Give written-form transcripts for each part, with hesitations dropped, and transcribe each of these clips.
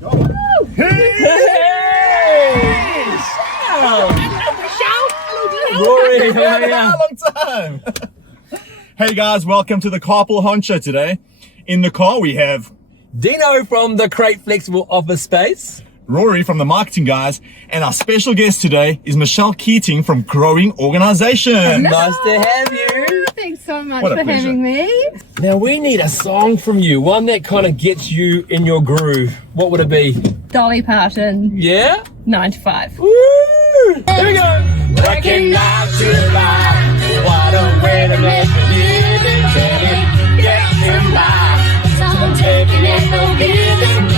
Rory, how are you? Long time. Hey guys, welcome to the CARPOOL HONCHO today. In the car we have Dino from the Create Flexible Office Space. Rory from the marketing guys, and our special guest today is Keating from Growing Organization. Nice to have you. Thanks so much What a for pleasure. having me. Now we need a song from you, one that kind of gets you in your groove. What would it be? Dolly Parton, Yeah? 9 to 5. Woo! Here we go. Working 9 to 5. What a way to make a living. Get him by. Some taking and no giving.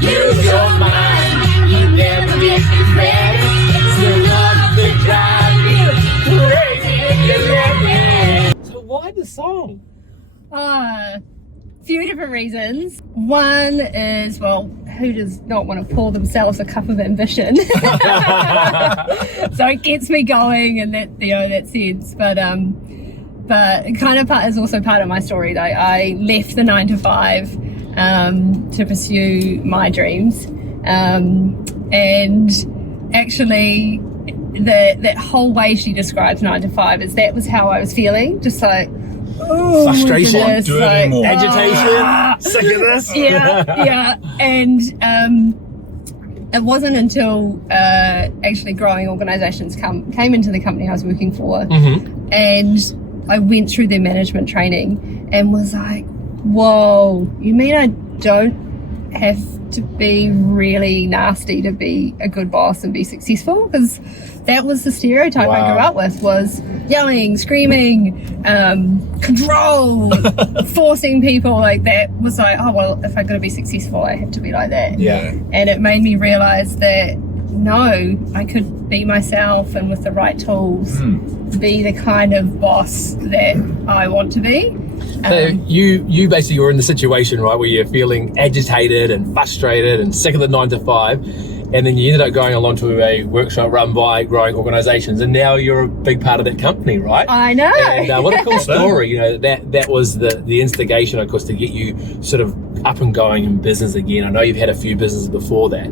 Use your mind. You never get the credit. Still love to drive you crazy if you let me. So why the song? A few different reasons. One is, well, who does not want to pour themselves a cup of ambition? So it gets me going in that, that sense. But it kind of is also part of my story. I left the 9 to 5 to pursue my dreams, and actually that whole way she describes 9 to 5 is that was how I was feeling, just like Frustration, goodness, do it anymore. Agitation, sick of this. yeah. And it wasn't until actually Growing Organizations came into the company I was working for, and I went through their management training and was like, whoa, you mean I don't have to be really nasty to be a good boss and be successful? Because that was the stereotype I grew up with, was yelling, screaming, control, forcing people. Like that was like, oh well, if I'm going to be successful I have to be like that. Yeah. And it made me realize that no, I could be myself, and with the right tools be the kind of boss that I want to be. So you basically were in the situation, right, where you're feeling agitated and frustrated and sick of the 9 to 5, and then you ended up going along to a workshop run by Growing Organizations, and now you're a big part of that company, right? I know. And what a cool story. That was the instigation, of course, to get you sort of up and going in business again. I know you've had a few businesses before that.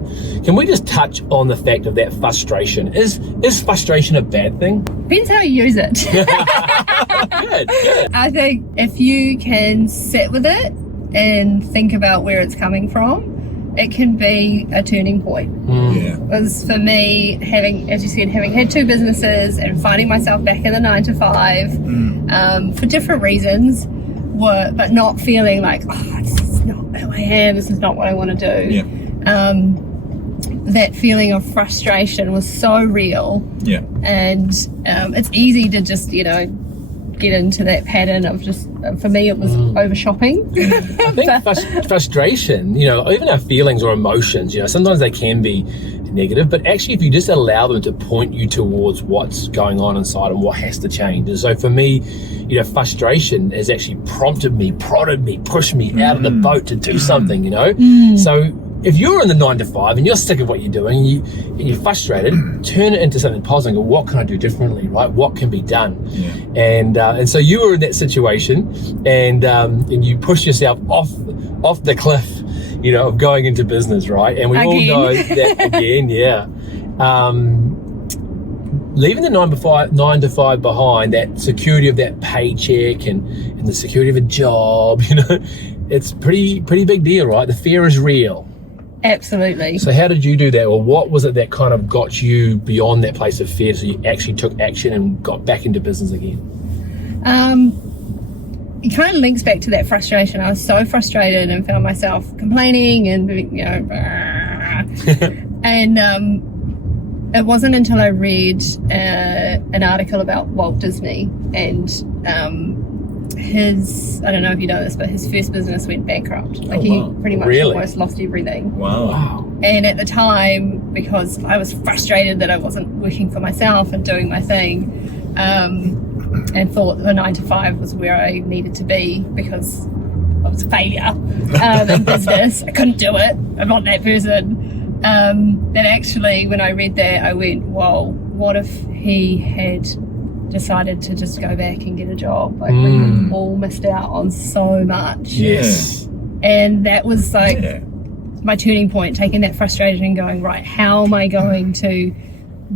Can we just touch on the fact of that frustration? Is frustration a bad thing? Depends how you use it. Good. I think if you can sit with it and think about where it's coming from, it can be a turning point. Yeah. Because for me, having had 2 businesses and finding myself back in the 9 to 5 for different reasons, but not feeling like, oh, this is not who I am, this is not what I want to do. Yeah. That feeling of frustration was so real. Yeah. And it's easy to just, get into that pattern of just, for me, it was over shopping. I think frustration, even our feelings or emotions, sometimes they can be negative, but actually if you just allow them to point you towards what's going on inside and what has to change. And so for me, frustration has actually prodded me, pushed me out of the boat to do something, So if you're in the 9 to 5 and you're sick of what you're doing and you're frustrated, turn it into something positive and go, what can I do differently, right? What can be done? Yeah. And so you were in that situation, and you pushed yourself off the cliff, of going into business, right? And we all know that again, yeah. Leaving the 9 to 5 behind, that security of that paycheck and the security of a job, it's pretty big deal, right? The fear is real. Absolutely. So how did you do that, or what was it that kind of got you beyond that place of fear so you actually took action and got back into business again? It kind of links back to that frustration. I was so frustrated and found myself complaining and and it wasn't until I read an article about Walt Disney and his, I don't know if you know this, but his first business went bankrupt. He pretty much almost lost everything. Wow. And at the time, because I was frustrated that I wasn't working for myself and doing my thing, and thought the 9 to 5 was where I needed to be because I was a failure in business. I couldn't do it. I'm not that person. That actually, when I read that, I went, whoa, what if he had decided to just go back and get a job? Like, we all missed out on so much. Yes. And that was like my turning point, taking that frustration and going, right, how am I going to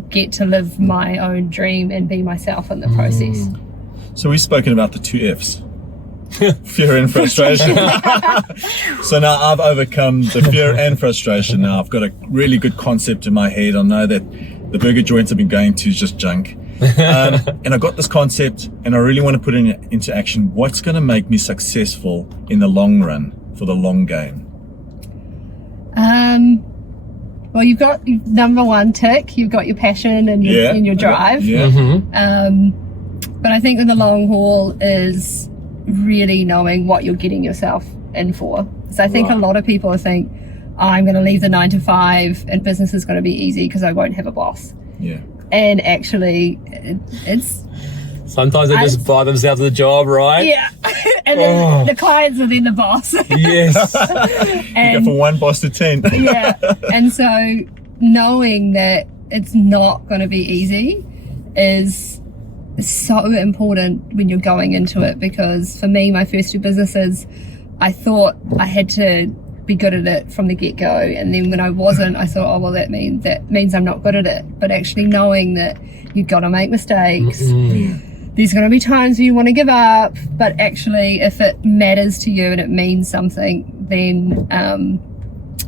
get to live my own dream and be myself in the process? So we've spoken about the 2 F's. Fear and frustration. So now I've overcome the fear and frustration. Now I've got a really good concept in my head. I know that the burger joints I've been going to is just junk. And I got this concept and I really want to put it into action. What's going to make me successful in the long run, for the long game? Well, you've got number 1 tick. You've got your passion and your drive. Yeah. But I think in the long haul is really knowing what you're getting yourself in for. So I think a lot of people think, I'm going to leave the 9 to 5 and business is going to be easy because I won't have a boss. Yeah. And actually, it's... Sometimes they just buy themselves a job, right? Yeah. And then the clients are then the boss. Yes. You go from 1 boss to 10. Yeah. And so knowing that it's not going to be easy is so important when you're going into it, because for me, my first 2 businesses, I thought I had to be good at it from the get-go, and then when I wasn't, I thought, oh well, that means I'm not good at it. But actually knowing that you've got to make mistakes, there's going to be times where you want to give up, but actually if it matters to you and it means something, then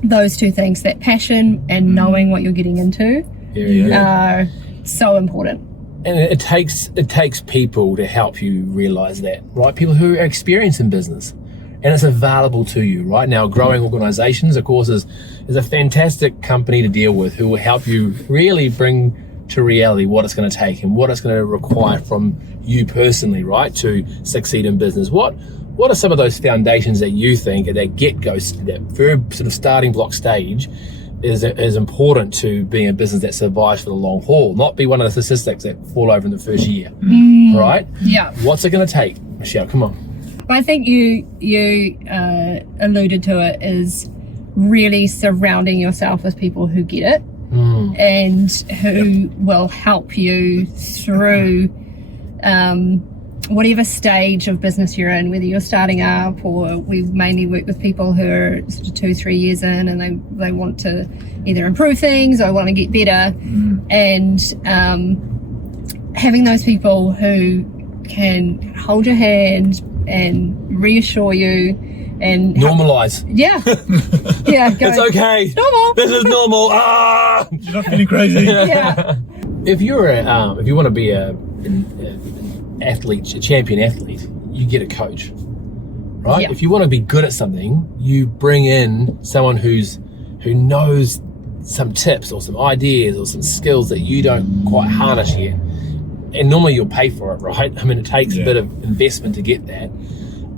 those 2 things, that passion and knowing what you're getting into, are so important. And it takes people to help you realize that, right? People who are experienced in business, and it's available to you right now. Growing Organizations, of course, is a fantastic company to deal with, who will help you really bring to reality what it's going to take and what it's going to require from you personally, right, to succeed in business. What are some of those foundations that you think at that get-go, that very sort of starting block stage, is important to being a business that survives for the long haul, not be one of the statistics that fall over in the first year, right? Yeah. What's it going to take, Michelle? Come on. I think you alluded to it, is really surrounding yourself with people who get it and who will help you through whatever stage of business you're in, whether you're starting up, or we mainly work with people who are sort of 2-3 years in and they want to either improve things or want to get better, and having those people who can hold your hand and reassure you and normalize. Yeah. Go, it's okay. It's normal. This is normal. You're not feeling crazy. Yeah. If you're if you want to be an athlete, a champion athlete, you get a coach, right? Yeah. If you want to be good at something, you bring in someone who knows some tips or some ideas or some skills that you don't quite harness yet. And normally you'll pay for it, right? I mean, it takes a bit of investment to get that.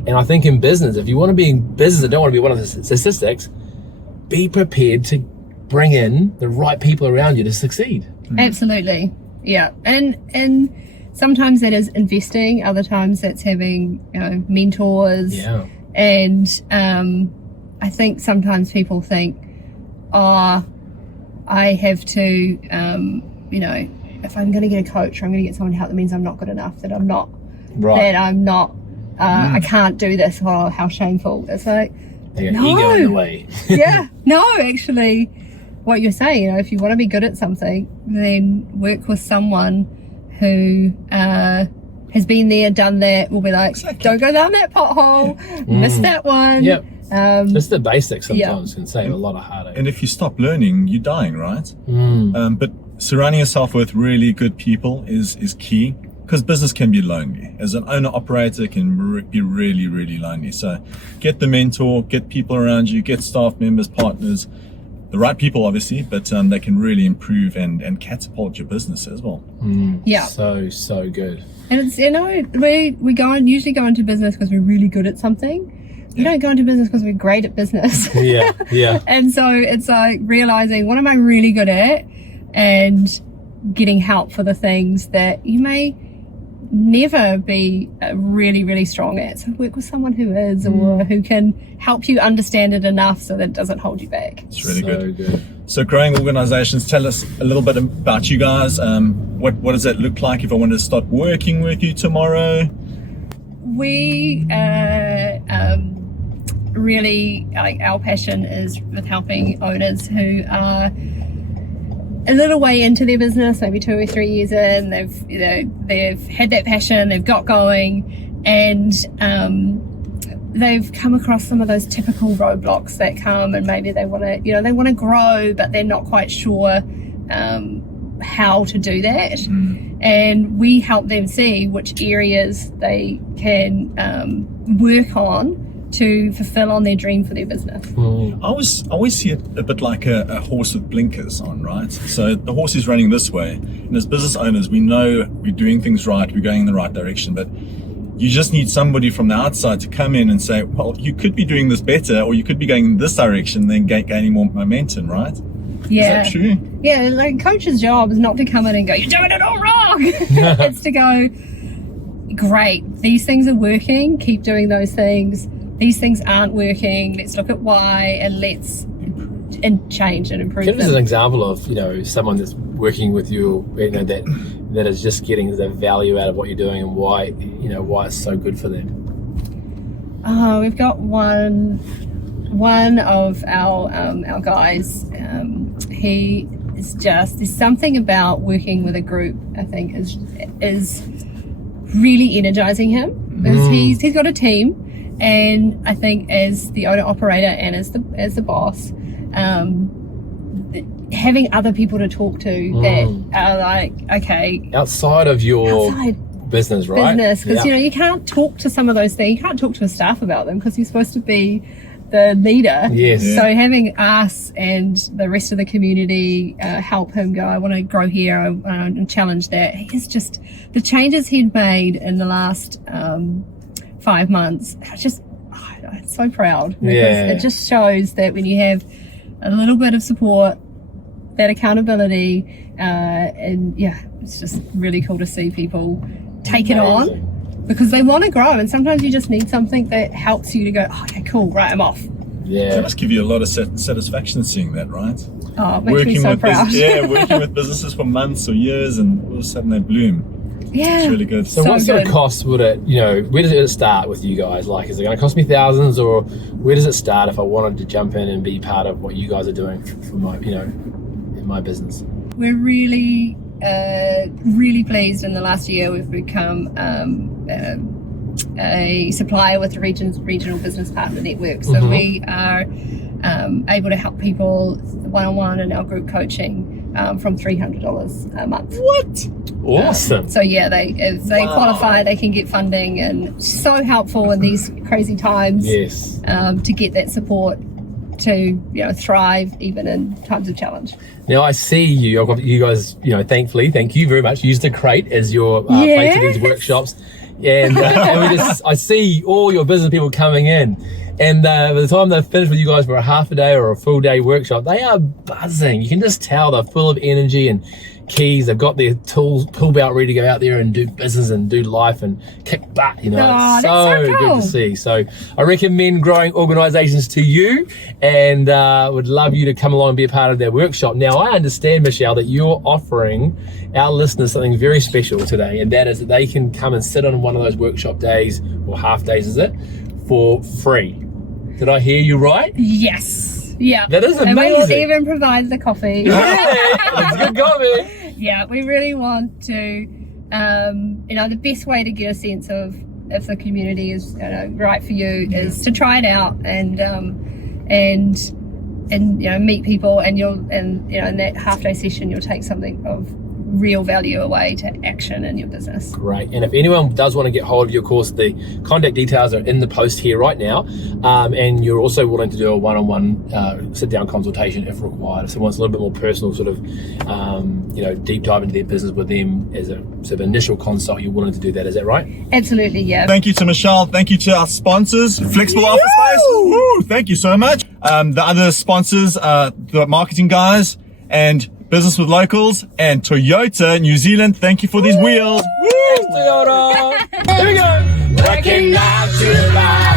And I think in business, if you want to be in business and don't want to be one of the statistics, be prepared to bring in the right people around you to succeed. Absolutely. Yeah. And sometimes that is investing, other times that's having, mentors. Yeah. And I think sometimes people think, I have to, if I'm going to get a coach or I'm going to get someone to help, that means I'm not good enough, that I'm not, I can't do this. Oh, how shameful. It's like, no. Ego in the way. Yeah. No, actually, what you're saying, if you want to be good at something, then work with someone who has been there, done that, will be like, don't go down that pothole, miss that one. Yep. Just the basics sometimes can save a lot of heartache. And if you stop learning, you're dying, right? But surrounding yourself with really good people is key, because business can be lonely. As an owner-operator, it can be really, really lonely. So get the mentor, get people around you, get staff members, partners, the right people, obviously, but they can really improve and catapult your business as well. Yeah. So good. And it's, we usually go into business because we're really good at something. You don't go into business because we're great at business. Yeah. And so it's like realizing, what am I really good at, and getting help for the things that you may never be really, really strong at. So work with someone who is, or who can help you understand it enough so that it doesn't hold you back. It's really good. So Growing Organizations, tell us a little bit about you guys. What does that look like if I wanted to start working with you tomorrow? We really, like, our passion is with helping owners who are a little way into their business, maybe 2 or 3 years in. They've had that passion, they've got going, and they've come across some of those typical roadblocks that come, and maybe they want to grow, but they're not quite sure how to do that. And we help them see which areas they can work on to fulfill on their dream for their business. I always see it a bit like a horse with blinkers on, right? So the horse is running this way, and as business owners, we know we're doing things right, we're going in the right direction, but you just need somebody from the outside to come in and say, well, you could be doing this better, or you could be going in this direction, then gaining more momentum, right? Yeah. Is that true? Yeah, like a coach's job is not to come in and go, you're doing it all wrong. It's to go, great, these things are working, keep doing those things. These things aren't working, let's look at why, and let's change and improve Give us them. an example of, someone that's working with you, that is just getting the value out of what you're doing, and why it's so good for them. Oh, we've got one of our guys. He is there's something about working with a group, I think, is really energizing him. Because he's got a team, and I think as the owner operator and as the boss, having other people to talk to that are like, okay, outside of your business, right? Because you can't talk to some of those things. You can't talk to a staff about them because you're supposed to be the leader. Yes. So having us and the rest of the community help him go, I want to grow here, I want to challenge that. He's just, the changes he'd made in the last 5 months, I'm so proud, because it just shows that when you have a little bit of support, that accountability, it's just really cool to see people take it on, because they want to grow, and sometimes you just need something that helps you to go, okay, cool, right, I'm off. That must give you a lot of satisfaction seeing that, right? Oh, it makes me so proud. Working with businesses for months or years, and all of a sudden they bloom. Yeah, it's really good. So what sort of costs would it, where does it start with you guys? Like, is it going to cost me thousands, or where does it start if I wanted to jump in and be part of what you guys are doing for my, in my business? We're really, really pleased. In the last year, we've become a supplier with the regional business partner network. So we are able to help people one-on-one in our group coaching from $300 a month. What? Awesome. So if they qualify, they can get funding, and so helpful in these crazy times. Yes. To get that support to thrive even in times of challenge. Now I see you guys, thankfully, thank you very much, use the crate as your place at these workshops, and I see all your business people coming in, and by the time they're finished with you guys for a half a day or a full day workshop, they are buzzing. You can just tell they're full of energy and keys. They've got their tool belt ready to go out there and do business and do life and kick butt. It's so good to see. So I recommend Growing Organizations to you, and would love you to come along and be a part of their workshop. Now I understand, Michelle, that you're offering our listeners something very special today, and that is that they can come and sit on one of those workshop days, or half days is it, for free. Did I hear you right? Yes. Yeah. That is amazing. And we will even provide the coffee. It's good coffee. Yeah, we really want to, the best way to get a sense of if the community is right for you is to try it out and meet people, and in that half day session you'll take something of real value away to action in your business. Great. And if anyone does want to get hold of you, of course, the contact details are in the post here right now. And you're also willing to do a one-on-one sit-down consultation if required. If someone's a little bit more personal, sort of, deep dive into their business with them as a sort of initial consult, you're willing to do that. Is that right? Absolutely, yeah. Thank you to Michelle. Thank you to our sponsors, Flexible Office Space. Woo! Thank you so much. The other sponsors, the marketing guys, and Business with Locals, and Toyota New Zealand. Thank you for these wheels. Thanks, Toyota. Here we go. Working 9 to 5.